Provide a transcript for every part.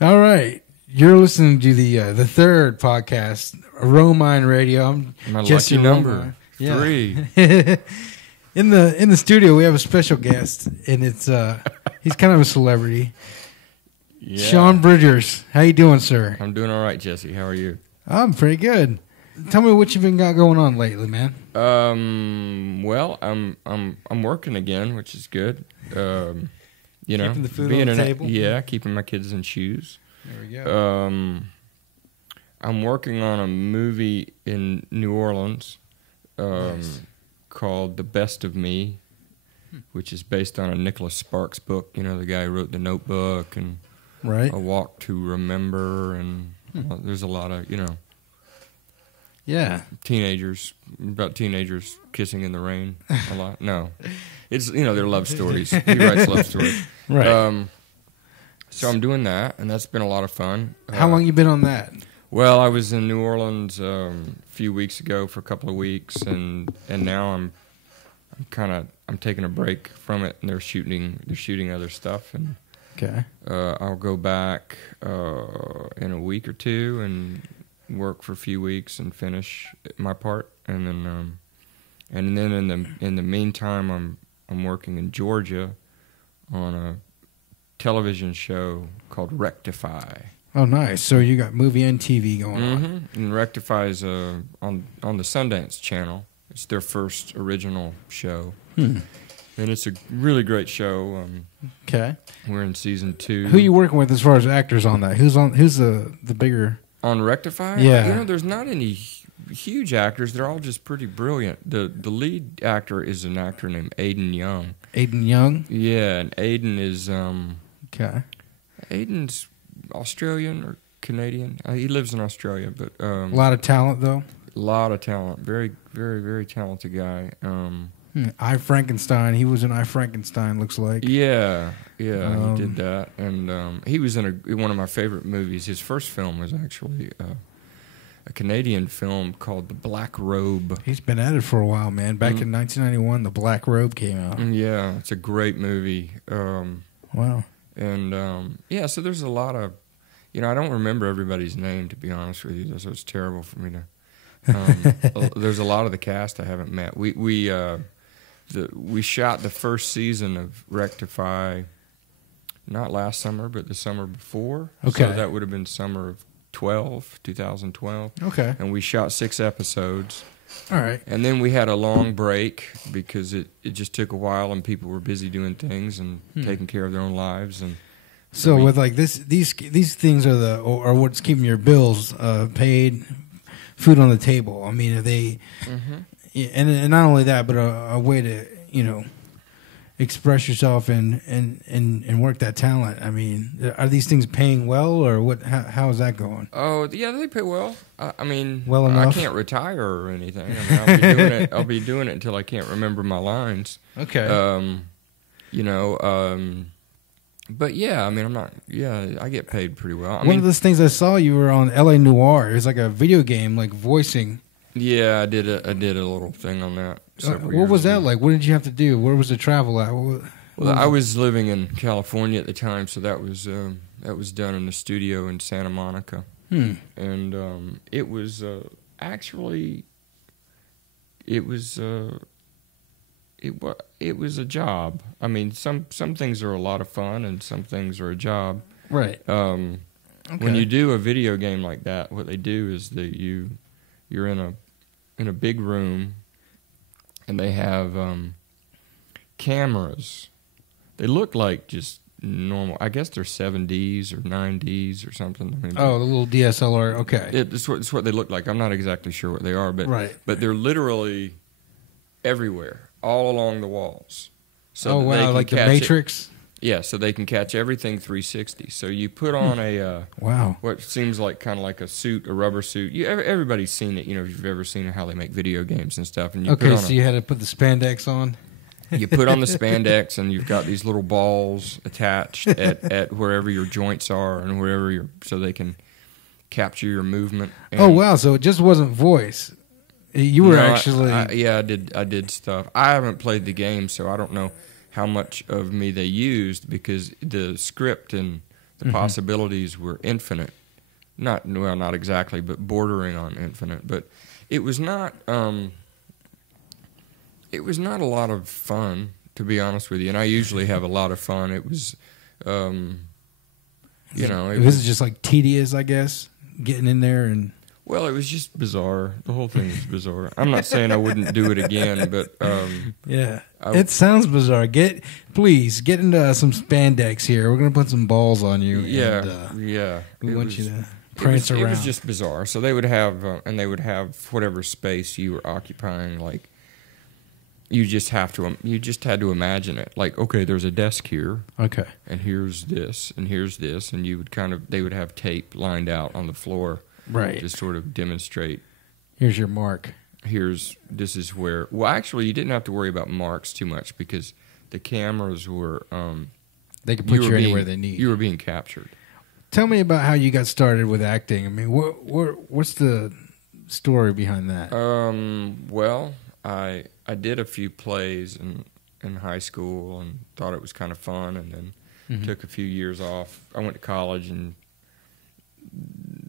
All right. You're listening to the third podcast, Romine Radio. I'm My Jesse lucky number, Romine. 3. In the studio, we have a special guest, and it's he's kind of a celebrity. Yeah. Sean Bridgers. How you doing, sir? I'm doing all right, Jesse. How are you? I'm pretty good. Tell me what you've been got going on lately, man. Well, I'm working again, which is good. Keeping the food on the table? Yeah, keeping my kids in shoes. There we go. I'm working on a movie in New Orleans Nice. called The Best of Me, which is based on a Nicholas Sparks book. You know, the guy who wrote The Notebook and Right. A Walk to Remember, and there's a lot of, Yeah. teenagers kissing in the rain a lot. No, it's they're love stories. He writes love stories. Right. So I'm doing that, and that's been a lot of fun. How long you been on that? Well, I was in New Orleans a few weeks ago for a couple of weeks, and now I'm taking a break from it, and they're shooting other stuff, and Okay. I'll go back in a week or two and work for a few weeks and finish my part, and then in the meantime I'm working in Georgia on a television show called Rectify. Oh, nice. So you got movie and TV going on. And Rectify is on the Sundance Channel. It's their first original show, and it's a really great show. Okay. We're in season 2. Who you working with as far as actors on that? Who's the bigger? On Rectify? Yeah. There's not any huge actors. They're all just pretty brilliant. The lead actor is an actor named Aiden Young. Aiden Young? Yeah, and Aiden is Okay. Aiden's Australian or Canadian. He lives in Australia, but A lot of talent, though. a lot of talent. Very, very, very talented guy. I, Frankenstein. He was in I, Frankenstein, looks like. Yeah, he did that, and he was in one of my favorite movies. His first film was actually a Canadian film called The Black Robe. He's been at it for a while, man. Back in 1991, The Black Robe came out. Yeah, it's a great movie. Wow. And so there's a lot of, I don't remember everybody's name, to be honest with you, so it's terrible for me to. There's a lot of the cast I haven't met. We shot the first season of Rectify, not last summer, but the summer before. Okay. So that would have been summer of 2012. Okay. And we shot 6 episodes. All right. And then we had a long break because it just took a while and people were busy doing things and taking care of their own lives. And So with like these things are what's keeping your bills paid, food on the table. I mean, are they, and not only that, but a way to express yourself and work that talent. I mean, are these things paying well, or what? How is that going? Oh, yeah, they pay well. I mean, Well enough? I can't retire or anything. I mean, I'll be doing it until I can't remember my lines. Okay. But yeah, I mean, I'm not. Yeah, I get paid pretty well. One of those things I saw, you were on L.A. Noire. It was like a video game, like voicing. Yeah, I did a little thing on that. What was that like? What did you have to do? Where was the travel at? Well, I was living in California at the time, so that was done in the studio in Santa Monica, and it was actually it was a job. I mean, some things are a lot of fun, and some things are a job. Right. Okay. When you do a video game like that, what they do is that you're in a big room, and they have cameras. They look like just normal. I guess they're 7Ds or 9Ds or something. I mean, the little DSLR. Okay. it's what they look like. I'm not exactly sure what they are, but Right. but they're literally everywhere, all along the walls. So that they can like the catch Matrix. Yeah, so they can catch everything 360. So you put on a Wow. what seems like kind of like a suit, a rubber suit. Everybody's seen it. If you've ever seen how they make video games and stuff. And you Okay, so you had to put the spandex on. You put on the spandex, and you've got these little balls attached at wherever your joints are and wherever so they can capture your movement. And Oh wow! So it just wasn't voice. You were actually. I did stuff. I haven't played the game, so I don't know how much of me they used, because the script and The possibilities were infinite. Not exactly, but bordering on infinite. But it was not. It was not a lot of fun, to be honest with you. And I usually have a lot of fun. It was, it was just like tedious, I guess, getting in there and. Well, it was just bizarre. The whole thing was bizarre. I'm not saying I wouldn't do it again, but yeah, it sounds bizarre. Please get into some spandex here. We're gonna put some balls on you. Yeah, yeah. We want you to prance around. It was just bizarre. So they would have, whatever space you were occupying. Like you just had to imagine it. Like, okay, there's a desk here. Okay, and here's this, and you would they would have tape lined out on the floor. Right. To sort of demonstrate. Here's your mark. This is where. Well, actually, you didn't have to worry about marks too much because the cameras were. They could put you anywhere they need. You were being captured. Tell me about how you got started with acting. I mean, what's the story behind that? Well, I did a few plays in high school and thought it was kind of fun, and then took a few years off. I went to college and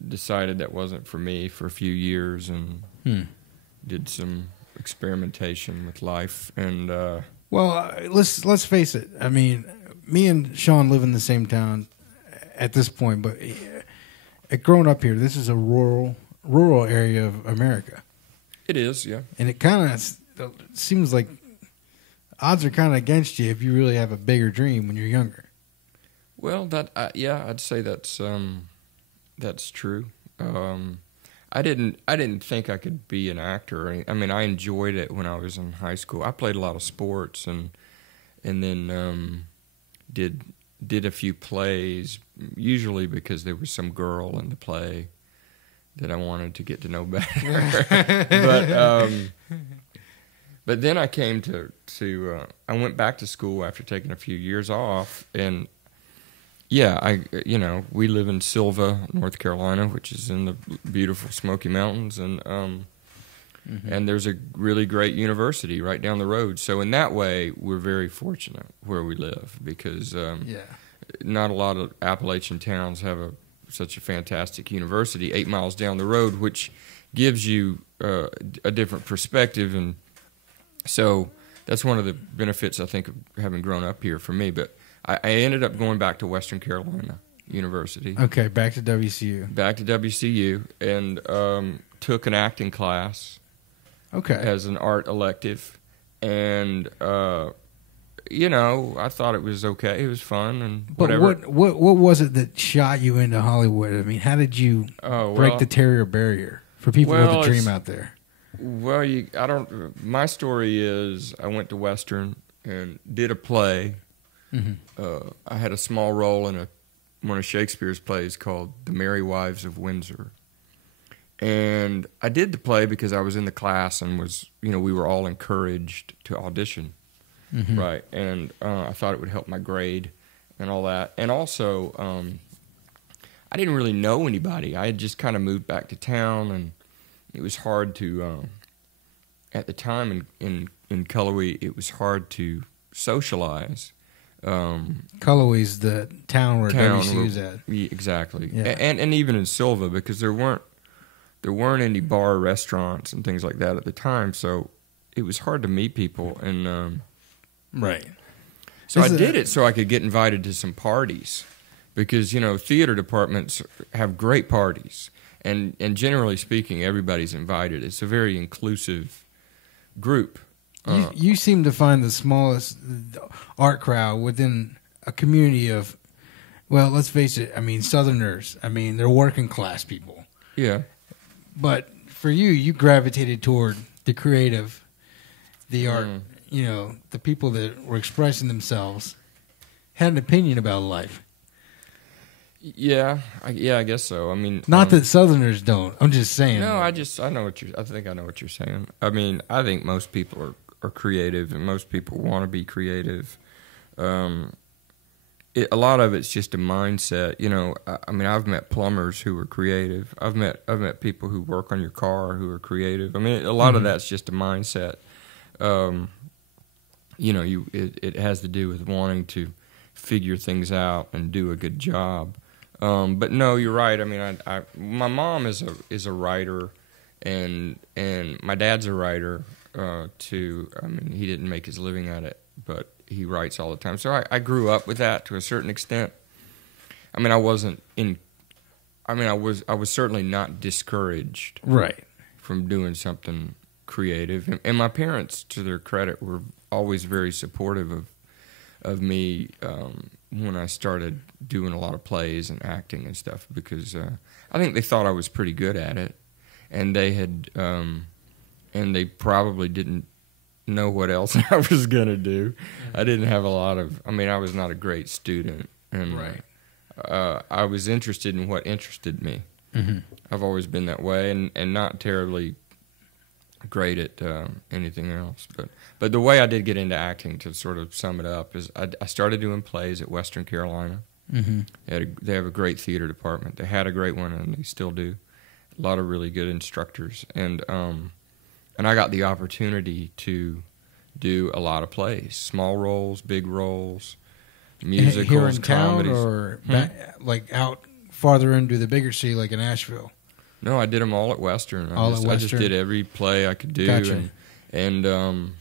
decided that wasn't for me for a few years and did some experimentation with life. And well, let's face it. I mean, me and Sean live in the same town at this point, but growing up here, this is a rural area of America. It is, yeah. And it kind of seems like odds are kind of against you if you really have a bigger dream when you're younger. Well, I'd say that's true. I didn't think I could be an actor. I mean, I enjoyed it when I was in high school. I played a lot of sports and then did a few plays, usually because there was some girl in the play that I wanted to get to know better. But then I came to I went back to school after taking a few years off, and yeah, we live in Silva, North Carolina, which is in the beautiful Smoky Mountains, and and there's a really great university right down the road. So in that way, we're very fortunate where we live because not a lot of Appalachian towns have such a fantastic university 8 miles down the road, which gives you a different perspective, and so that's one of the benefits I think of having grown up here for me. But I ended up going back to Western Carolina University. Okay, back to WCU. Back to WCU, and took an acting class. Okay. As an art elective, and I thought it was okay. It was fun and whatever. But what was it that shot you into Hollywood? I mean, how did you break the terrier barrier for people with a dream out there? Well, my story is I went to Western and did a play. I had a small role in one of Shakespeare's plays called The Merry Wives of Windsor. And I did the play because I was in the class and we were all encouraged to audition, right? And I thought it would help my grade and all that. And also, I didn't really know anybody. I had just kind of moved back to town, and it was hard to, at the time in Cullowhee, it was hard to socialize. Cullowhee's the town where WCU's at. Exactly. Yeah. And even in Silva, because there weren't any bar restaurants and things like that at the time, so it was hard to meet people. And right. So I did it so I could get invited to some parties, because theater departments have great parties, and generally speaking, everybody's invited. It's a very inclusive group. You seem to find the smallest art crowd within a community of, well, let's face it, I mean, Southerners. I mean, they're working class people. Yeah. But for you gravitated toward the creative, the art, the people that were expressing themselves, had an opinion about life. Yeah, I guess so. I mean, not that Southerners don't. I'm just saying. No, I think I know what you're saying. I mean, I think most people are creative, and most people want to be creative. A lot of it's just a mindset. I mean, I've met plumbers who are creative. I've met people who work on your car who are creative. I mean, a lot of that's just a mindset. It has to do with wanting to figure things out and do a good job. But no, you're right. I mean, my mom is a writer, and my dad's a writer too. I mean, he didn't make his living at it, but he writes all the time. So I grew up with that to a certain extent. I mean, I wasn't in. I mean, I was certainly not discouraged, right, from doing something creative. And my parents, to their credit, were always very supportive of me when I started doing a lot of plays and acting and stuff, because I think they thought I was pretty good at it, and they had and they probably didn't know what else I was gonna do. I didn't have a lot of. I mean, I was not a great student, and right. I was interested in what interested me. Mm-hmm. I've always been that way, and not terribly great at anything else. But the way I did get into acting, to sort of sum it up, is I started doing plays at Western Carolina. Mm-hmm. They have a great theater department. They had a great one, and they still do. A lot of really good instructors, and I got the opportunity to do a lot of plays, small roles, big roles, musicals, here in town, comedies. or like out farther into the bigger city, like in Asheville. No, I did them all at Western. All at Western? I just did every play I could do, Gotcha. and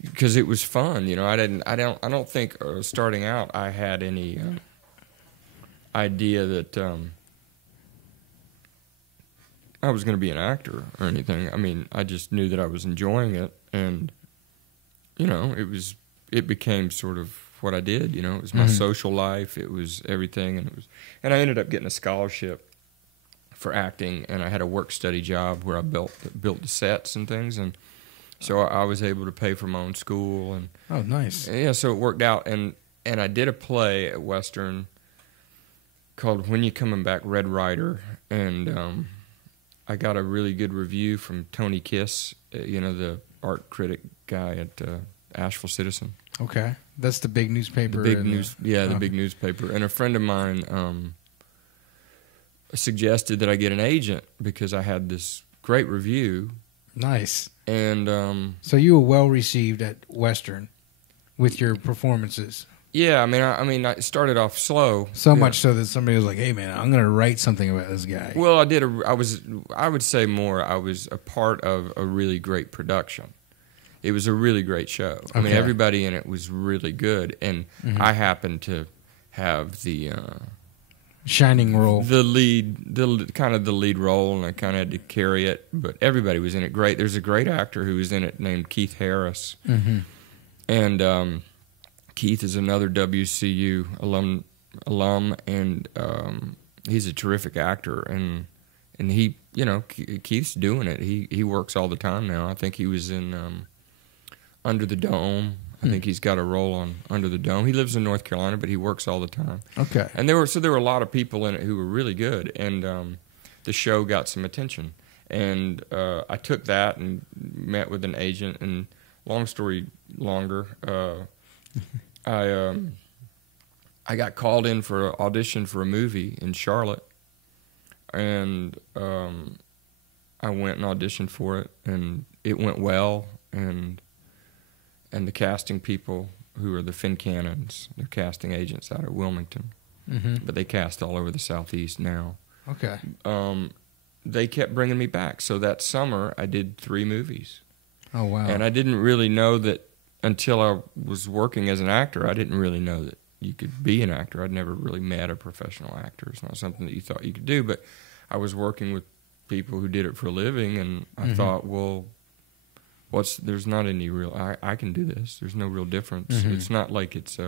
because it was fun, you know. I don't think starting out I had any idea that I was going to be an actor or anything. I mean, I just knew that I was enjoying it, and you know, it became sort of what I did. You know, it was my social life. It was everything, and I ended up getting a scholarship for acting, and I had a work-study job where I built the sets and things, and so I was able to pay for my own school. And oh, nice. yeah, so it worked out, and I did a play at Western called "When You Coming Back, Red Ryder," and I got a really good review from Tony Kiss, you know, the art critic guy at Asheville Citizen. Okay, that's the big newspaper. The big newspaper. And a friend of mine suggested that I get an agent because I had this great review. Nice. And so you were well received at Western with your performances. Yeah, I mean, I started off slow. So much so that somebody was like, "Hey, man, I'm going to write something about this guy." Well, I would say more. I was a part of a really great production. It was a really great show. Okay. I mean, everybody in it was really good, and I happened to have the shining role, the lead role, and I kind of had to carry it. But everybody was in it great. There's a great actor who was in it named Keith Harris, and Keith is another WCU alum, and he's a terrific actor, and he, you know, Keith's doing it. He works all the time now. I think he was in Under the Dome. I think he's got a role on Under the Dome. He lives in North Carolina, but he works all the time. Okay. And there were a lot of people in it who were really good, and the show got some attention. And I took that and met with an agent, and long story longer, I got called in for an audition for a movie in Charlotte, and I went and auditioned for it, and it went well, and the casting people, who are the Finn Cannons, they're casting agents out of Wilmington, but they cast all over the Southeast now. Okay. They kept bringing me back, so that summer I did 3 movies. Oh, wow. And I didn't really know that until I was working as an actor. I didn't really know that you could be an actor. I'd never really met a professional actor. It's not something that you thought you could do, but I was working with people who did it for a living, and I thought, well, there's not any real, I can do this. There's no real difference. It's not like it's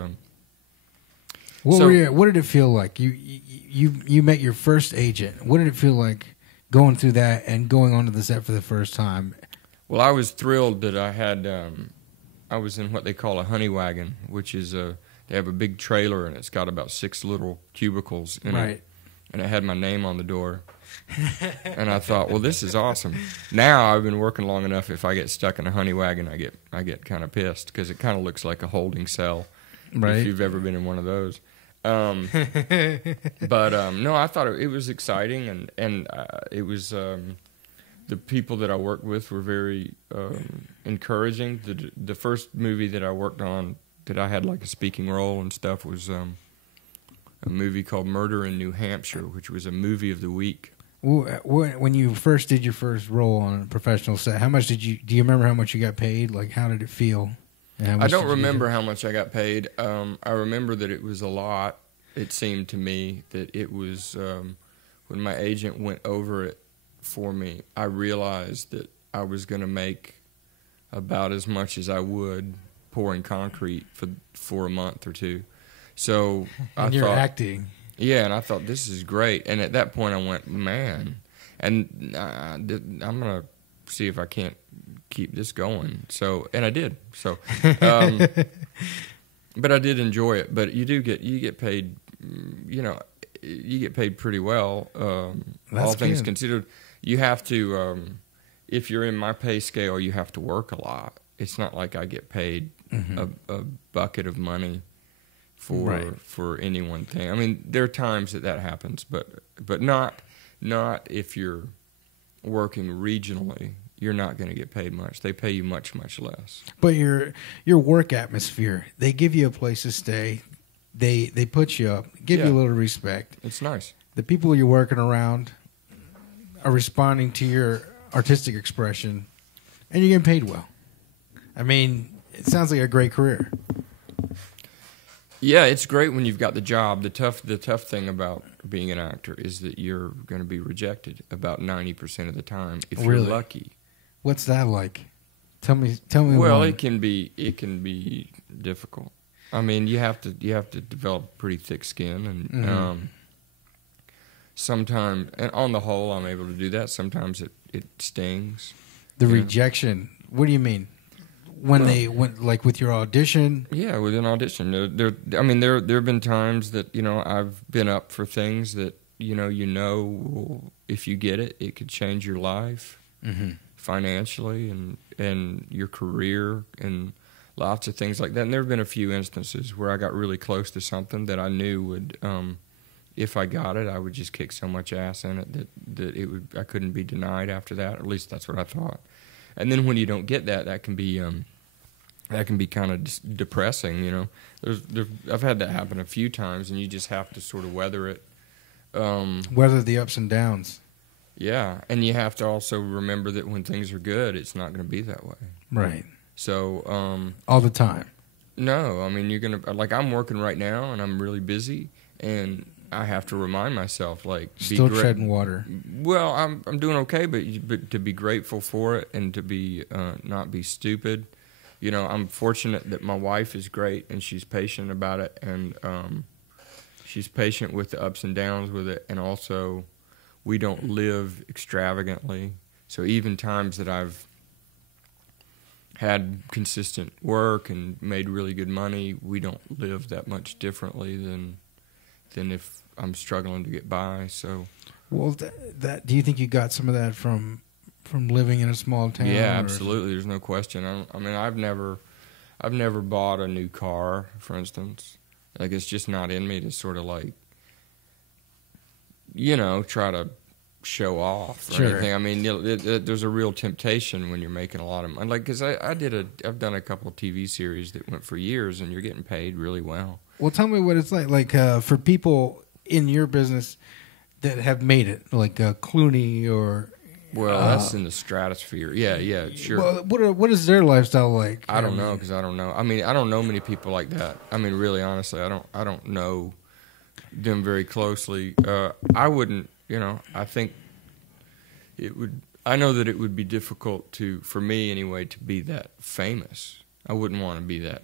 what did it feel like? You met your first agent. What did it feel like going through that and going onto the set for the first time? Well, I was thrilled that I had I was in what they call a honey wagon, which is they have a big trailer, and it's got about 6 little cubicles in it, and it had my name on the door. And I thought, well, this is awesome. Now I've been working long enough. If I get stuck in a honey wagon, I get kind of pissed because it kind of looks like a holding cell. Right. If you've ever been in one of those. But no, I thought it was exciting, and it was the people that I worked with were very encouraging. The first movie that I worked on that I had like a speaking role and stuff was a movie called Murder in New Hampshire, which was a movie of the week. When you first did your first role on a professional set, how much do you remember how much you got paid? Like, how did it feel? I don't remember how much I got paid. I remember that it was a lot. It seemed to me that it was, when my agent went over it for me, I realized that I was going to make about as much as I would pouring concrete for a month or two. So I you're thought, acting. Yeah, and I thought, this is great. And at that point I went, man, and I'm going to see if I can't keep this going. So, and I did. So, but I did enjoy it. But you get paid, you get paid pretty well. All things considered, you have to, if you're in my pay scale, you have to work a lot. It's not like I get paid a bucket of money for any one thing. I mean, there are times that happens, but not if you're working regionally. You're not going to get paid much. They pay you much, much less. But your work atmosphere, they give you a place to stay. They put you up, give you a little respect. It's nice. The people you're working around are responding to your artistic expression, and you're getting paid well. I mean, it sounds like a great career. Yeah, it's great when you've got the job. The tough thing about being an actor is that you're going to be rejected about 90% of the time if you're lucky. What's that like? Tell me. Well, one. it can be difficult. I mean, you have to develop pretty thick skin, and sometimes, and on the whole, I'm able to do that. Sometimes it stings. The rejection. What do you mean? When they went, like, with your audition? Yeah, with an audition. There have been times that, I've been up for things that, if you get it, it could change your life financially and your career and lots of things like that. And there have been a few instances where I got really close to something that I knew would, if I got it, I would just kick so much ass in it that I couldn't be denied after that. At least that's what I thought. And then when you don't get that can be kind of depressing. I've had that happen a few times, and you just have to sort of weather it. Weather the ups and downs. Yeah, and you have to also remember that when things are good, it's not going to be that way. Right. So all the time. No, I mean, you're gonna, like, I'm working right now, and I'm really busy, and I have to remind myself, like, still treading water. Well, I'm doing okay, but to be grateful for it and to be not be stupid. I'm fortunate that my wife is great and she's patient about it, and she's patient with the ups and downs with it, and also we don't live extravagantly. So even times that I've had consistent work and made really good money, we don't live that much differently than if I'm struggling to get by. So, well, do you think you got some of that from living in a small town? Yeah, absolutely. There's no question. I've never bought a new car, for instance. Like, it's just not in me to sort of, like, try to show off or anything. I mean, there's a real temptation when you're making a lot of money. Like, because I've done a couple of TV series that went for years, and you're getting paid really well. Well, tell me what it's like for people in your business that have made it, like Clooney or. Well, that's in the stratosphere. Yeah, sure. Well, what is their lifestyle like? I don't know, because I don't know. I mean, I don't know many people like that. I mean, really, honestly, I don't know them very closely. I wouldn't. I think it would. I know that it would be difficult for me anyway, to be that famous. I wouldn't want to be that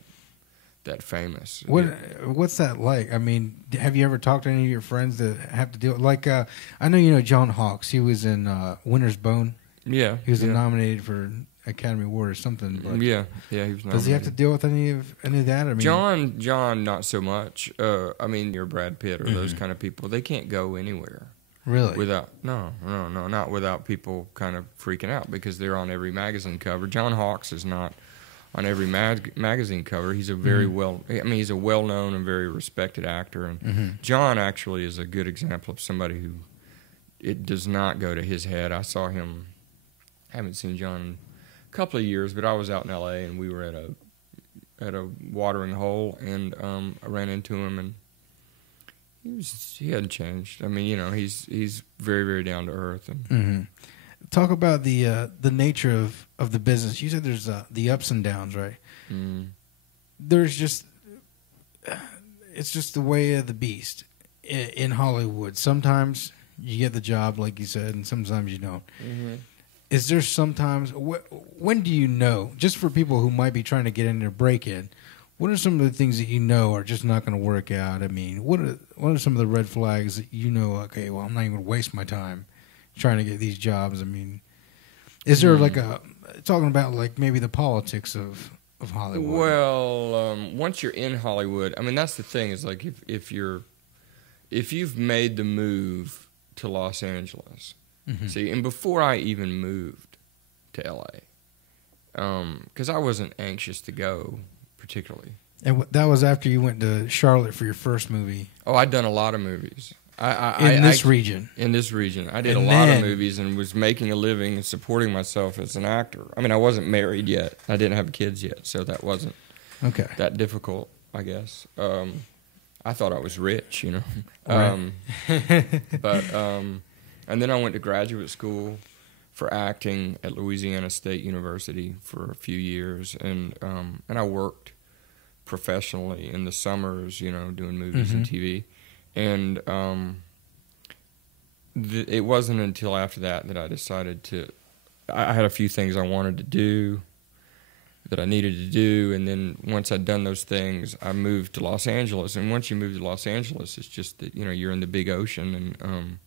famous. What's that like? I mean, have you ever talked to any of your friends that have to deal with, like, I know John Hawkes. He was in Winter's Bone. Yeah. He was nominated for an Academy Award or something. But yeah, he was nominated. Does he have to deal with any of that? I mean, John, not so much. I mean, you're Brad Pitt or those kind of people. They can't go anywhere. Really? Not without people kind of freaking out, because they're on every magazine cover. John Hawkes is not on every magazine cover. He's a very he's a well-known and very respected actor. And John actually is a good example of somebody who it does not go to his head. I saw him, I haven't seen John in a couple of years, but I was out in L.A. and we were at a watering hole, and I ran into him, and He hadn't changed. I mean, you know, he's very, very down to earth. And Mm-hmm. Talk about the nature of the business. You said there's the ups and downs, right? There's just it's just the way of the beast in Hollywood. Sometimes you get the job, like you said, and sometimes you don't. Mm-hmm. Is there sometimes when do you know? Just for people who might be trying to get in or break in, what are some of the things that you know are just not going to work out? I mean, what are some of the red flags that you know? Okay, well, I'm not even going to waste my time trying to get these jobs. I mean, is there like talking about like maybe the politics of Hollywood? Well, once you're in Hollywood, I mean, that's the thing is like if you've made the move to Los Angeles, see, and before I even moved to LA, because I wasn't anxious to go particularly. And that was after you went to Charlotte for your first movie. Oh, I'd done a lot of movies. In this region. In this region. I did a lot of movies and was making a living and supporting myself as an actor. I mean, I wasn't married yet. I didn't have kids yet, so that wasn't that difficult, I guess. I thought I was rich, you know. Right. And then I went to graduate school for acting at Louisiana State University for a few years, and I worked professionally in the summers, you know, doing movies and TV. And it wasn't until after that I decided I had a few things I wanted to do that I needed to do, and then once I'd done those things, I moved to Los Angeles. And once you move to Los Angeles, it's just that, you know, you're in the big ocean, and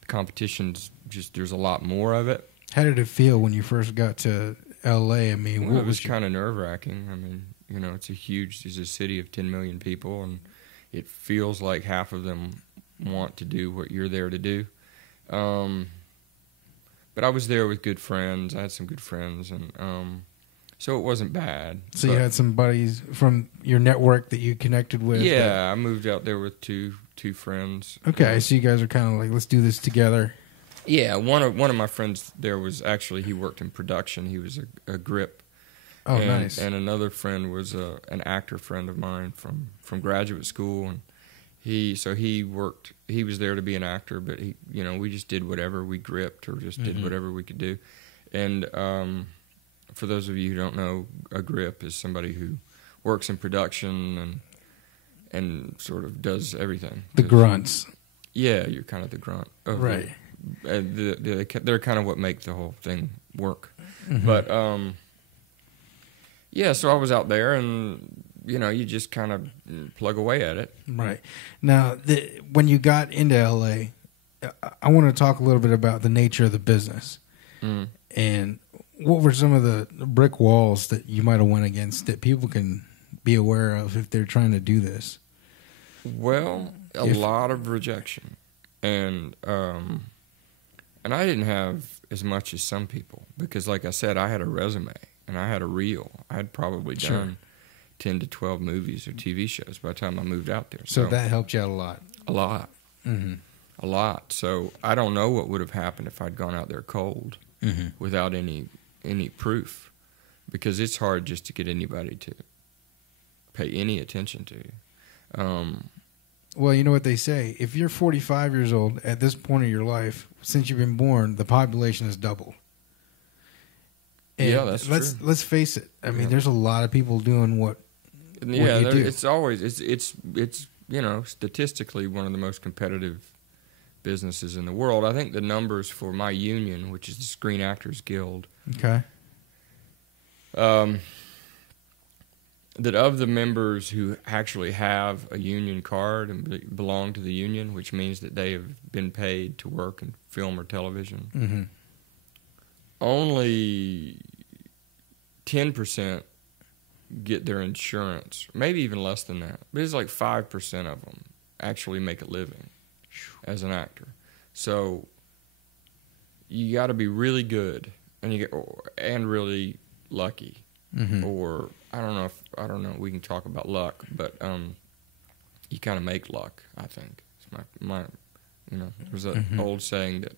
the competition's just, there's a lot more of it. How did it feel when you first got to L.A.? I mean, it was kind of nerve-wracking. I mean, you know, it's a city of 10 million people, and it feels like half of them want to do what you're there to do. But I was there with good friends. I had some good friends, and so it wasn't bad. So you had some buddies from your network that you connected with? Yeah, I moved out there with two friends. Okay, so you guys are kind of like, let's do this together. Yeah, one of my friends there was actually, he worked in production. He was a grip. Oh, nice. And another friend was an actor friend of mine from graduate school, and he was there to be an actor, but he, you know, we just did whatever, we gripped or just did whatever we could do. And for those of you who don't know, a grip is somebody who works in production and sort of does everything. The grunts. Yeah, you're kind of the grunt. Right. They're kind of what make the whole thing work. But yeah, so I was out there, and you know, you just kind of plug away at it. Right. Now, when you got into LA, I want to talk a little bit about the nature of the business. And what were some of the brick walls that you might have went against that people can be aware of if they're trying to do this? Well, a lot of rejection, and I didn't have as much as some people because, like I said, I had a resume and I had a reel. I had probably done 10 to 12 movies or TV shows by the time I moved out there. So that helped you out a lot. A lot. A lot. So I don't know what would have happened if I'd gone out there cold without any proof, because it's hard just to get anybody to pay any attention to you. Well, you know what they say. If you're 45 years old at this point of your life, since you've been born, the population has doubled. And yeah, that's true. Let's face it. I mean, there's a lot of people doing what you do. It's always it's you know, statistically one of the most competitive businesses in the world. I think the numbers for my union, which is the Screen Actors Guild, that of the members who actually have a union card and belong to the union, which means that they have been paid to work in film or television, only 10% get their insurance, maybe even less than that. But it's like 5% of them actually make a living as an actor. So you got to be really good and really lucky, or I don't know. We can talk about luck, but you kind of make luck. I think it's my there's an old saying that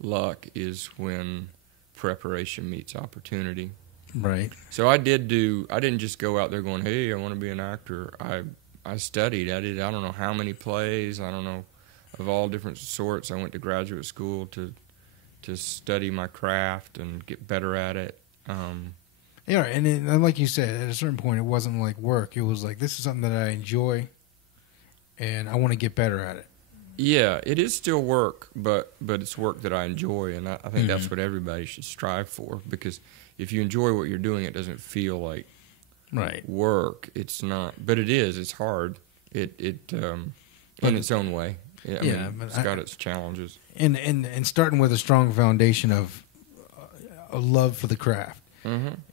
luck is when preparation meets opportunity. Right. So I didn't just go out there going, hey, I want to be an actor. I studied. I don't know how many plays. I don't know, of all different sorts. I went to graduate school to study my craft and get better at it. Yeah, and like you said, at a certain point, it wasn't like work. It was like, this is something that I enjoy, and I want to get better at it. Yeah, it is still work, but it's work that I enjoy, and I think that's what everybody should strive for. Because if you enjoy what you're doing, it doesn't feel like work. It's not, but it is. It's hard. It in its own way. I mean, it's got its challenges. And starting with a strong foundation of a love for the craft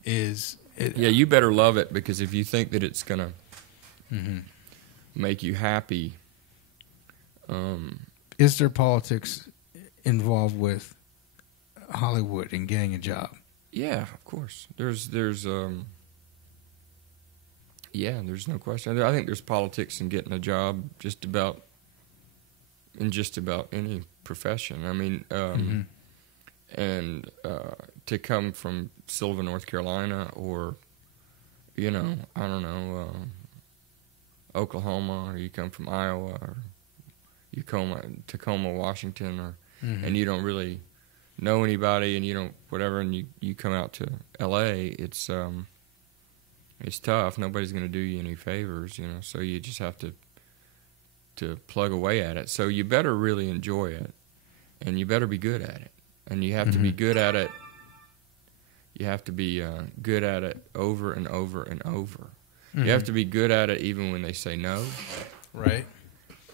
is. You better love it, because if you think that it's gonna make you happy. Is there politics involved with Hollywood and getting a job? Yeah, of course. There's no question. I think there's politics in getting a job in just about any profession. I mean, and to come from Sylva, North Carolina, or I don't know, Oklahoma, or you come from Iowa, or Tacoma, Washington, or and you don't really know anybody, and you don't whatever, and you come out to L.A. It's tough. Nobody's going to do you any favors, So you just have to plug away at it. So you better really enjoy it, and you better be good at it, and you have to be good at it. You have to be good at it over and over and over. You have to be good at it even when they say no. Right.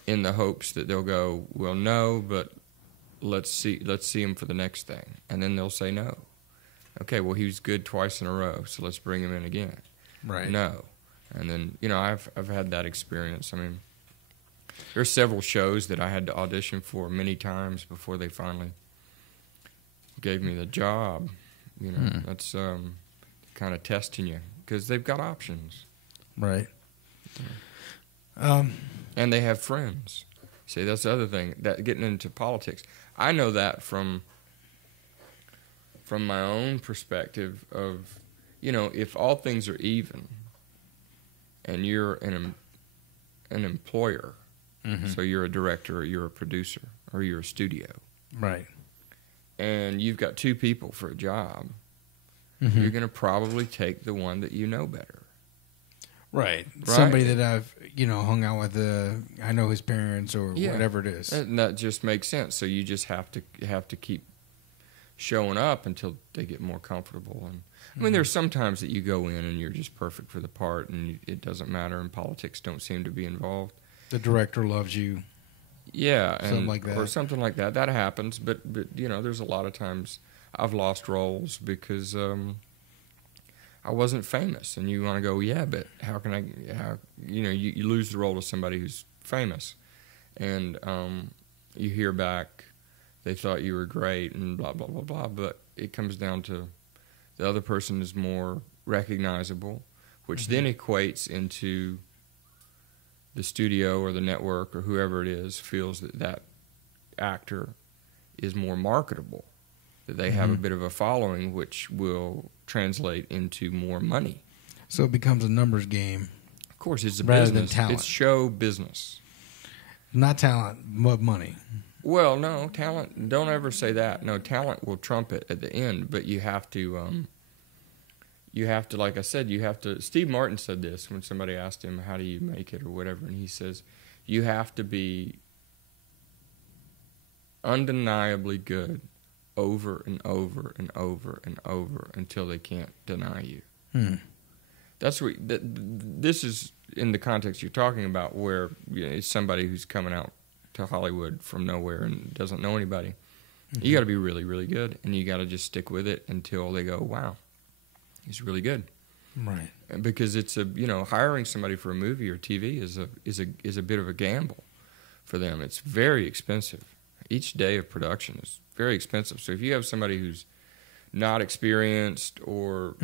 In the hopes that they'll go, well, no, but let's see him for the next thing, and then they'll say no. Okay, well, he was good twice in a row, so let's bring him in again. Right. No, and then I've had that experience. I mean, there's several shows that I had to audition for many times before they finally gave me the job. That's kind of testing you, because they've got options. Right. And they have friends. See, that's the other thing, that getting into politics. I know that from my own perspective of, if all things are even, and you're an employer, so you're a director, or you're a producer, or you're a studio, right? And you've got two people for a job, you're going to probably take the one that you know better. Right. Somebody that I've, hung out with, I know his parents or whatever it is. And that just makes sense. So you just have to keep showing up until they get more comfortable. And I mean, there's sometimes that you go in and you're just perfect for the part, and it doesn't matter, and politics don't seem to be involved. The director loves you. Yeah, something like that. Or something like that. That happens, but there's a lot of times I've lost roles because I wasn't famous, and you want to go, yeah, but how you lose the role to somebody who's famous, and you hear back, they thought you were great, and blah, blah, blah, blah, but it comes down to the other person is more recognizable, which then equates into the studio or the network or whoever it is feels that actor is more marketable, that they have a bit of a following, which will translate into more money. So it becomes a numbers game. Of course, it's a rather business. Than talent. It's show business. Not talent, but money. Well, no, talent, don't ever say that. No, talent will trump it at the end, but you have to, like I said, Steve Martin said this when somebody asked him, how do you make it or whatever, and he says, you have to be undeniably good over and over and over and over until they can't deny you. That's what this is in the context you're talking about, where it's somebody who's coming out to Hollywood from nowhere and doesn't know anybody. You got to be really, really good, and you got to just stick with it until they go, wow, he's really good. Right. Because it's hiring somebody for a movie or TV is a bit of a gamble for them. It's very expensive. Each day of production is very expensive. So if you have somebody who's not experienced, or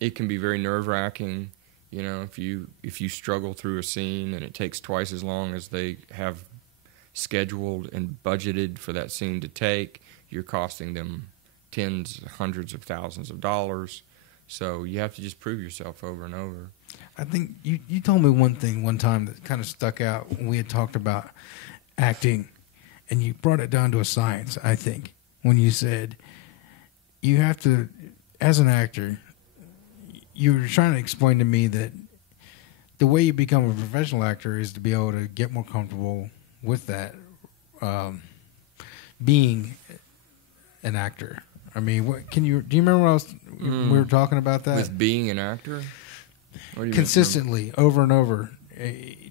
it can be very nerve-wracking, if you struggle through a scene and it takes twice as long as they have scheduled and budgeted for that scene to take, you're costing them tens, hundreds of thousands of dollars. So you have to just prove yourself over and over. I think you told me one thing one time that kind of stuck out when we had talked about acting, and you brought it down to a science, I think, when you said you have to, as an actor, you were trying to explain to me that the way you become a professional actor is to be able to get more comfortable with that, being an actor. I mean, do you remember we were talking about that? With being an actor? What do you consistently, over and over,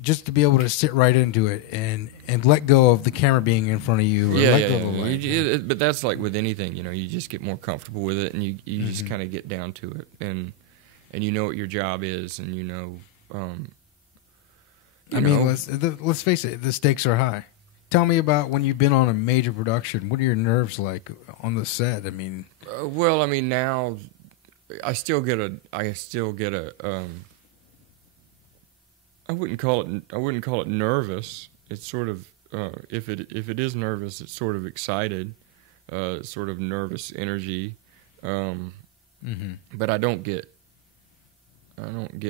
just to be able to sit right into it and let go of the camera being in front of you. But that's like with anything, you just get more comfortable with it, and you just kind of get down to it, and you know what your job is, and let's face it, the stakes are high. Tell me about when you've been on a major production. What are your nerves like on the set? I mean, now I still get a. I wouldn't call it nervous. It's sort of if it is nervous, it's sort of excited, sort of nervous energy. But I don't get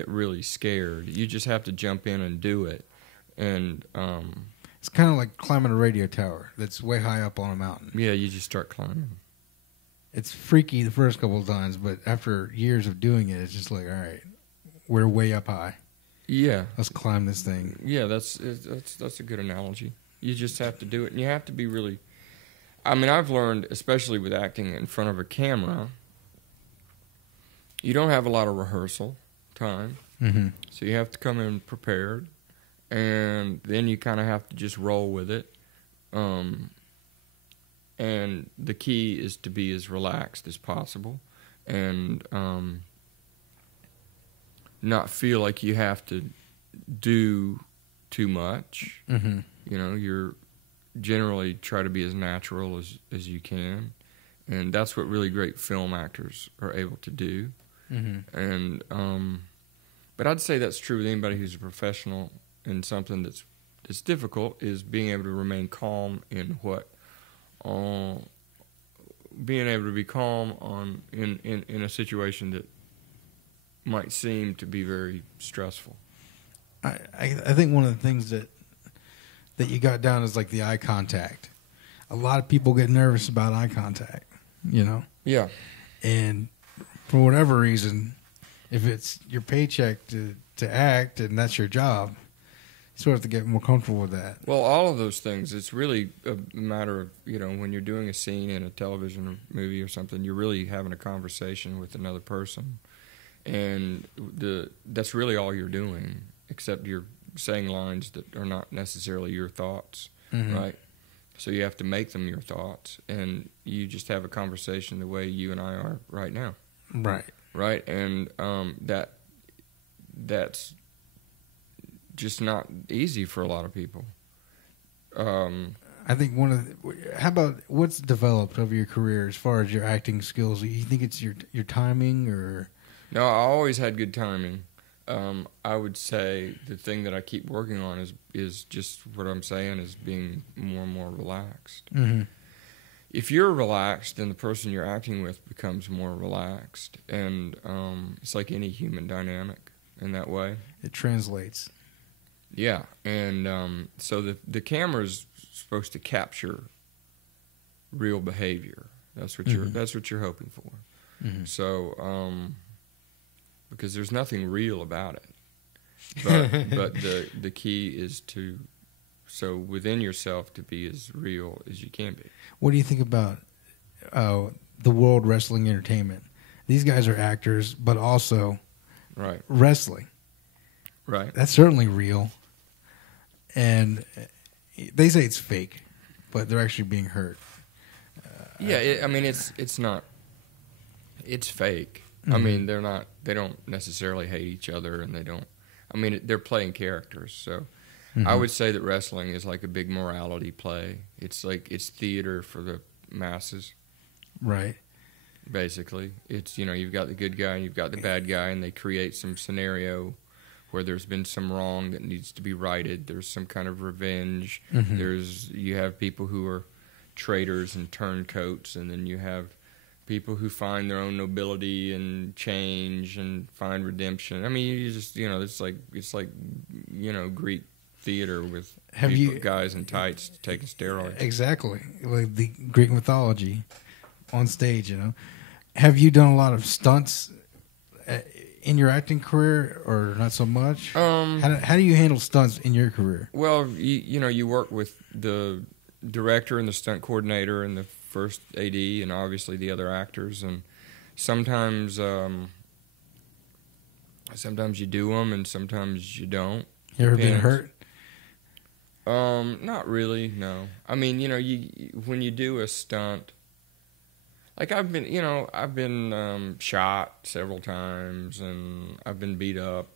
really scared. You just have to jump in and do it, and it's kind of like climbing a radio tower that's way high up on a mountain. Yeah, you just start climbing. It's freaky the first couple of times, but after years of doing it, it's just like, all right, we're way up high. Yeah, let's climb this thing. Yeah, that's a good analogy. You just have to do it, and you have to be really. I mean, I've learned, especially with acting in front of a camera, you don't have a lot of rehearsal time, so you have to come in prepared, and then you kind of have to just roll with it. And the key is to be as relaxed as possible, and not feel like you have to do too much. You're generally try to be as natural as you can, and that's what really great film actors are able to do. And but I'd say that's true with anybody who's a professional in something that's difficult, is being able to remain calm in being able to be calm in a situation that might seem to be very stressful. I think one of the things that you got down is like the eye contact. A lot of people get nervous about eye contact, Yeah. And for whatever reason, if it's your paycheck to act and that's your job, you sort of have to get more comfortable with that. Well, all of those things, it's really a matter of, when you're doing a scene in a television movie or something, you're really having a conversation with another person. And that's really all you're doing, except you're saying lines that are not necessarily your thoughts, right? So you have to make them your thoughts, and you just have a conversation the way you and I are right now. Right? And that's just not easy for a lot of people. I think how about what's developed over your career as far as your acting skills? Do you think it's your timing or? No, I always had good timing. I would say the thing that I keep working on is just what I'm saying, is being more and more relaxed. If you're relaxed, then the person you're acting with becomes more relaxed, and it's like any human dynamic in that way. It translates. Yeah, and so the camera's supposed to capture real behavior. That's what you're hoping for. So. Because there's nothing real about it, but the key is so within yourself to be as real as you can be. What do you think about the World Wrestling Entertainment? These guys are actors, but also wrestling. Right. That's certainly real, and they say it's fake, but they're actually being hurt. It's not. It's fake. I mean, they don't necessarily hate each other, and they don't. I mean, they're playing characters. So, I would say that wrestling is like a big morality play. It's theater for the masses. Right. Basically, it's you've got the good guy and you've got the bad guy, and they create some scenario where there's been some wrong that needs to be righted. There's some kind of revenge. You have people who are traitors and turncoats, and then you have people who find their own nobility and change and find redemption. I mean, you just, it's like Greek theater with guys in tights taking steroids. Exactly, like the Greek mythology on stage. Have you done a lot of stunts in your acting career, or not so much? How do you handle stunts in your career? Well, you work with the director and the stunt coordinator and the first AD and obviously the other actors, and sometimes you do them and sometimes you don't. You ever been hurt? Not really, no. I mean, when you do a stunt, like I've been shot several times, and I've been beat up.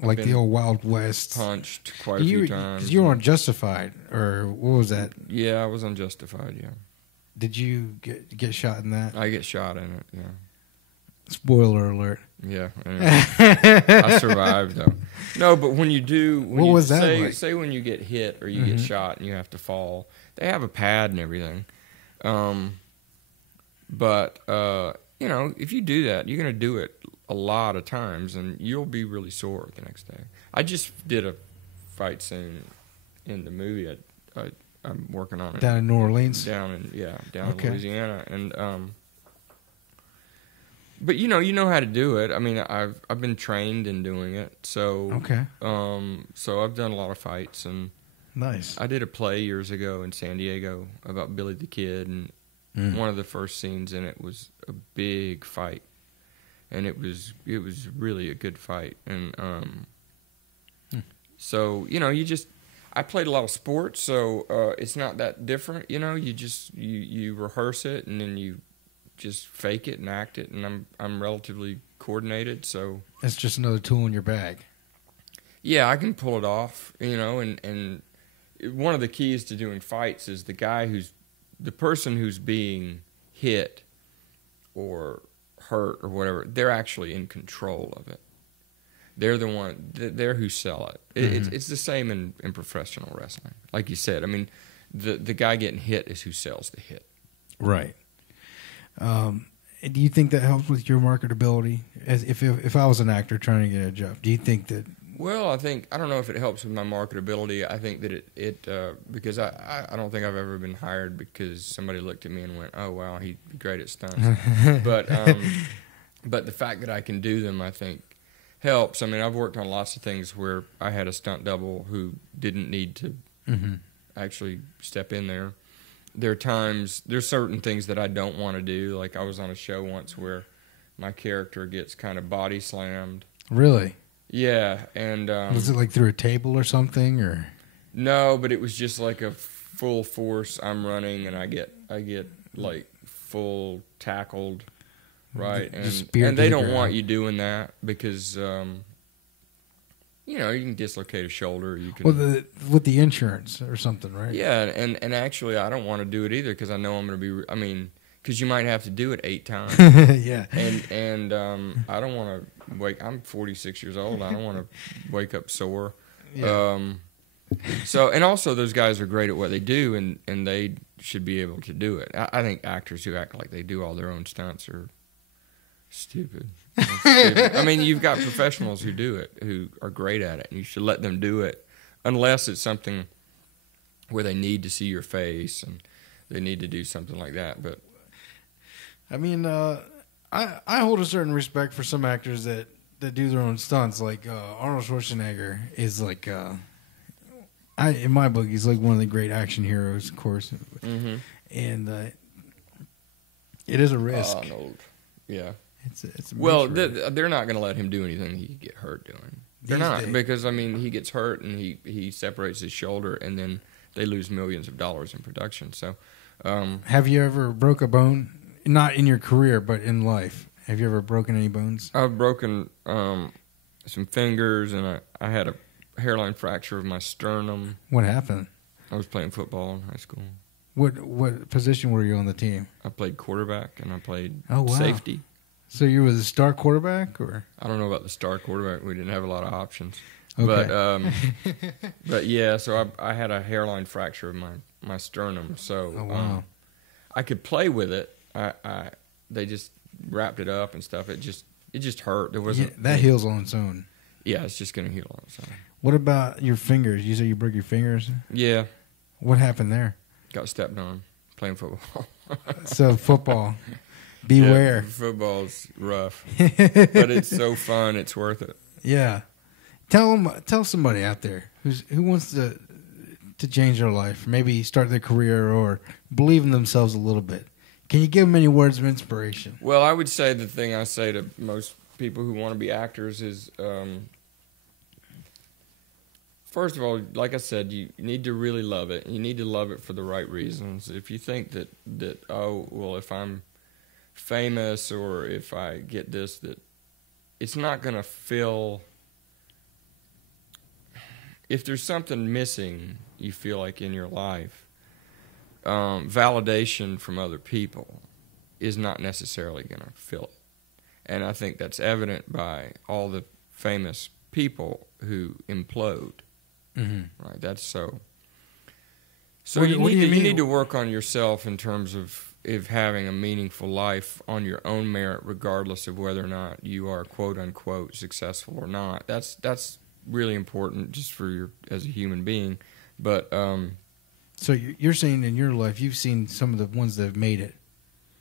Like the old Wild West. Punched quite a few times. 'Cause you were on Justified, or what was that? Yeah, I was on Justified, yeah. Did you get shot in that? I get shot in it, yeah. Spoiler alert. Yeah, anyway. I survived, though. No, but when you do... What was that like? Say when you get hit or you get shot and you have to fall, they have a pad and everything. But if you do that, you're going to do it a lot of times, and you'll be really sore the next day. I just did a fight scene in the movie. I'm working on it down in New Orleans. Down in Louisiana, and but you know how to do it. I mean, I've been trained in doing it, so okay. So I've done a lot of fights, and nice. I did a play years ago in San Diego about Billy the Kid, and one of the first scenes in it was a big fight, and it was really a good fight, and so I played a lot of sports, so it's not that different, you rehearse it and then you just fake it and act it, and I'm relatively coordinated, so it's just another tool in your bag. Yeah, I can pull it off, and one of the keys to doing fights is the person who's being hit or hurt or whatever, they're actually in control of it. They're the one. They're who sell it. It's the same in professional wrestling. Like you said, I mean, the guy getting hit is who sells the hit. Right. Do you think that helps with your marketability? As if I was an actor trying to get a job, do you think that? Well, I don't know if it helps with my marketability. I think that it because I don't think I've ever been hired because somebody looked at me and went, "Oh wow, he'd be great at stunts." But the fact that I can do them, I think, helps. I mean, I've worked on lots of things where I had a stunt double who didn't need to actually step in there. There's certain things that I don't want to do. Like I was on a show once where my character gets kind of body slammed. Really? Yeah, and was it like through a table or something, or? No, but it was just like a full force. I'm running, and I get like full tackled, right? And they don't want you doing that because you can dislocate a shoulder. You can with the insurance or something, right? Yeah, and actually, I don't want to do it either because I know I'm going to be. I mean, because you might have to do it 8 times. Yeah. And I don't want to wake. I'm 46 years old. I don't want to wake up sore. Yeah. So, and also those guys are great at what they do, and they should be able to do it. I think actors who act like they do all their own stunts are stupid. I mean, you've got professionals who do it, who are great at it, and you should let them do it, unless it's something where they need to see your face and they need to do something like that. But I mean, I hold a certain respect for some actors that do their own stunts. Like Arnold Schwarzenegger is like, in my book, he's like one of the great action heroes, of course. Mm-hmm. And it is a risk. Arnold, yeah. It's well, they're not going to let him do anything he could get hurt doing. They're not, because I mean, he gets hurt and he separates his shoulder, and then they lose millions of dollars in production. So, have you ever broke a bone? Not in your career, but in life. Have you ever broken any bones? I've broken some fingers, and I had a hairline fracture of my sternum. What happened? I was playing football in high school. What position were you on the team? I played quarterback, and I played wow. safety. So you were the star quarterback, or? I don't know about the star quarterback. We didn't have a lot of options. Okay. But yeah, so I had a hairline fracture of my sternum. So wow. I could play with it. I they just wrapped it up and stuff. It just hurt. There wasn't that heals on its own. Yeah, it's just gonna heal on its own. What about your fingers? You said you broke your fingers. Yeah. What happened there? Got stepped on playing football. So football, beware. Yeah, football's rough, but it's so fun. It's worth it. Yeah. Tell somebody out there who wants to change their life, maybe start their career or believe in themselves a little bit. Can you give them any words of inspiration? Well, I would say the thing I say to most people who want to be actors is, first of all, like I said, you need to really love it. You need to love it for the right reasons. If you think that oh, well, if I'm famous or if I get this, that it's not going to fill. If there's something missing, you feel like in your life, validation from other people is not necessarily going to fill it. And I think that's evident by all the famous people who implode. Mm-hmm. Right? That's so. So you need to work on yourself in terms of having a meaningful life on your own merit, regardless of whether or not you are quote unquote successful or not. That's really important just for your as a human being. But so you're saying in your life you've seen some of the ones that have made it.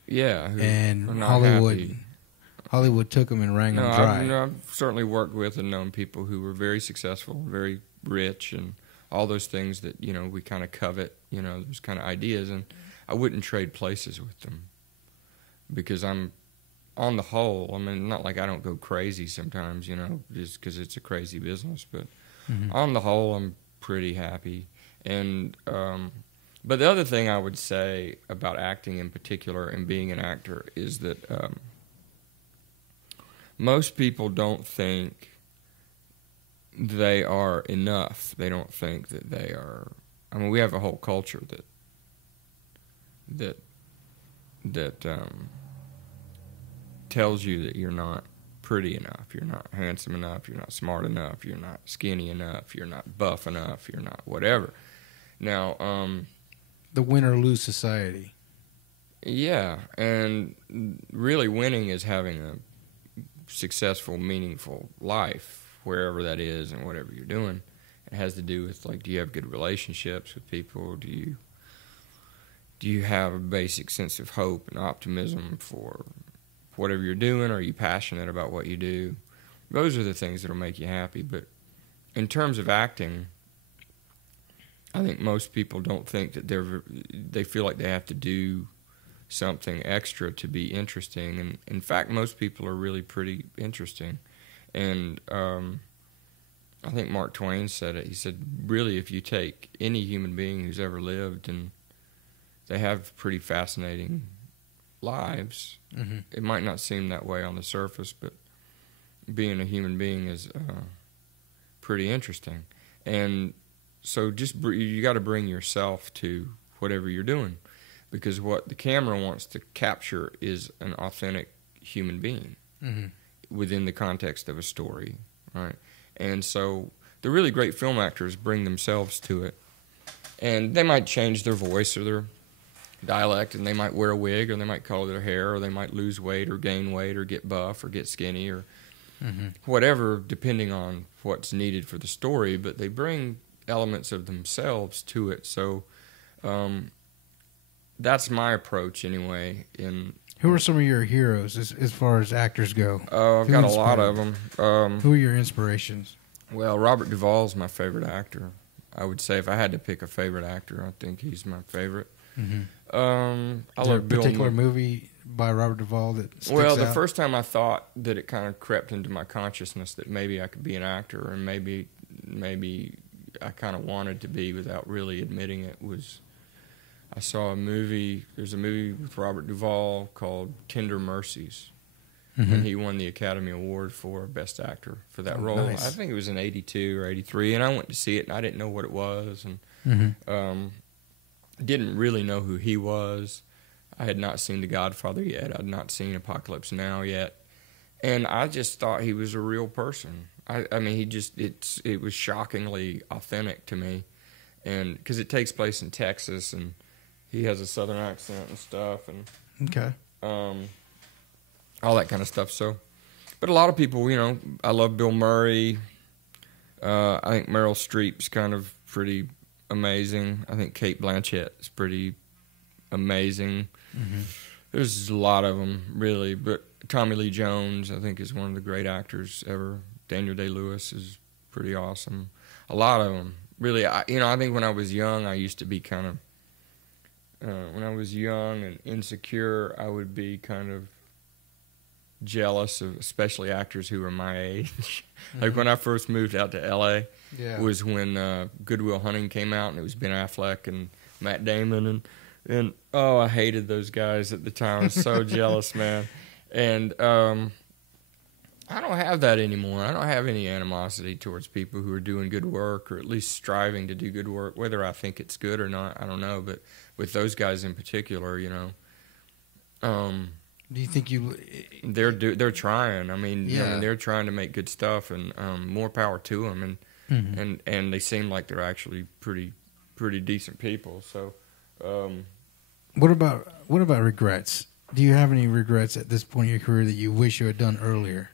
Yeah, and Hollywood took them and wrung them dry. I've certainly worked with and known people who were very successful, very rich, and all those things that we kind of covet. Those kind of ideas, and I wouldn't trade places with them because I'm, on the whole, I mean, not like I don't go crazy sometimes, just because it's a crazy business, but on the whole, I'm pretty happy. And but the other thing I would say about acting in particular and being an actor is that most people don't think they are enough. They don't think that they are. I mean, we have a whole culture that tells you that you're not pretty enough, you're not handsome enough, you're not smart enough, you're not skinny enough, you're not buff enough, you're not whatever. Now, the win or lose society. Yeah, and really winning is having a successful, meaningful life, wherever that is and whatever you're doing. It has to do with, like, do you have good relationships with people? Do you have a basic sense of hope and optimism for whatever you're doing? Are you passionate about what you do? Those are the things that will make you happy. But in terms of acting, I think most people don't think that they feel like they have to do something extra to be interesting. And in fact, most people are really pretty interesting. And I think Mark Twain said it. He said, really, if you take any human being who's ever lived, and they have pretty fascinating lives. Mm-hmm. It might not seem that way on the surface, but being a human being is pretty interesting. And so you got to bring yourself to whatever you're doing, because what the camera wants to capture is an authentic human being within the context of a story, right? And so the really great film actors bring themselves to it, and they might change their voice or their dialect, and they might wear a wig, or they might color their hair, or they might lose weight or gain weight or get buff or get skinny or whatever, depending on what's needed for the story, but they bring elements of themselves to it. So that's my approach anyway. Who are some of your heroes as far as actors go? I've got a lot of them. Who are your inspirations? Well, Robert Duvall's my favorite actor. I would say if I had to pick a favorite actor, I think he's my favorite. Mm-hmm. I love a particular movie by Robert Duvall that sticks Well, the out? first time I thought that it kind of crept into my consciousness that maybe I could be an actor, and maybe I kind of wanted to be without really admitting it, was I saw a movie. There's a movie with Robert Duvall called Tender Mercies, and he won the Academy Award for Best Actor for that role. Nice. I think it was in '82 or '83, and I went to see it, and I didn't know what it was, and didn't really know who he was. I had not seen The Godfather yet. I'd not seen Apocalypse Now yet, and I just thought he was a real person. I mean, it was shockingly authentic to me, and because it takes place in Texas, and he has a Southern accent and stuff, and all that kind of stuff. So, but a lot of people, I love Bill Murray. I think Meryl Streep's kind of pretty amazing. I think Cate Blanchett is pretty amazing. Mm-hmm. There's a lot of them, really. But Tommy Lee Jones, I think, is one of the great actors ever. Daniel Day-Lewis is pretty awesome. A lot of them, really. I think when I was young, I used to be kind of, when I was young and insecure, I would be kind of jealous of especially actors who were my age. Mm-hmm. Like when I first moved out to L.A., was when Good Will Hunting came out, and it was Ben Affleck and Matt Damon, and I hated those guys at the time. I was so jealous, man. And I don't have that anymore. I don't have any animosity towards people who are doing good work, or at least striving to do good work. Whether I think it's good or not, I don't know. But with those guys in particular, do you think they're trying? I mean, they're trying to make good stuff, and more power to them. And and they seem like they're actually pretty decent people. So, what about regrets? Do you have any regrets at this point in your career that you wish you had done earlier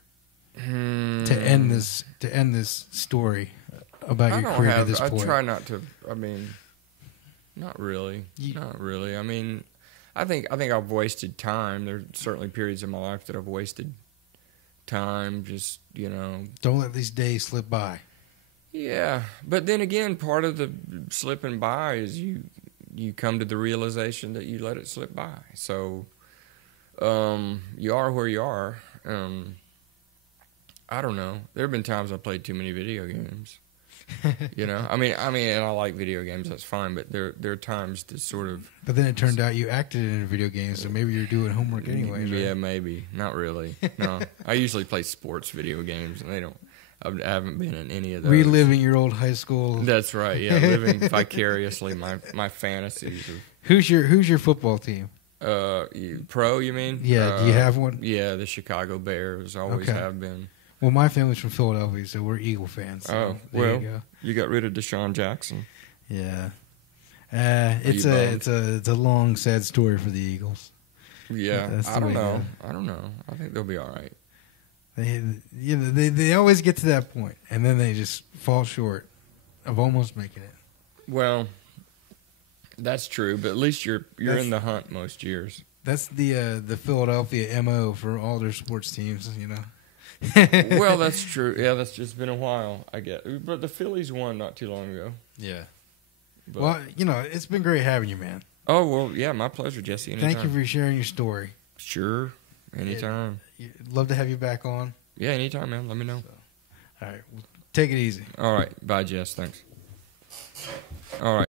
to end this story about your career to this point? I try not to. I mean, not really. Not really. I mean, I think I've wasted time. There are certainly periods in my life that I've wasted time. Just don't let these days slip by. Yeah, but then again, part of the slipping by is you come to the realization that you let it slip by. So. You are where you are. I don't know. There have been times I played too many video games. I mean, and I like video games. That's fine. But there are times to sort of. But then it turned out you acted in a video game, so maybe you're doing homework anyway. Yeah, right? Maybe. Not really. No, I usually play sports video games, and I haven't been in any of those. Reliving your old high school. That's right. Yeah, living vicariously my fantasies. Who's your football team? Pro, you mean? Yeah. Do you have one? Yeah, the Chicago Bears always have been. Well, my family's from Philadelphia, so we're Eagle fans. So you got rid of Deshaun Jackson. Yeah. It's a long, sad story for the Eagles. Yeah, I don't know. I think they'll be all right. They always get to that point, and then they just fall short of almost making it. Well, that's true, but at least you're in the hunt most years. That's the Philadelphia MO for all their sports teams, Well, that's true. Yeah, that's just been a while, I guess. But the Phillies won not too long ago. Yeah. But, well, it's been great having you, man. Oh, well, yeah, my pleasure, Jesse. Anytime. Thank you for sharing your story. Sure. Anytime. Love to have you back on. Yeah, anytime, man. Let me know. All right. Well, take it easy. All right. Bye, Jess. Thanks. All right.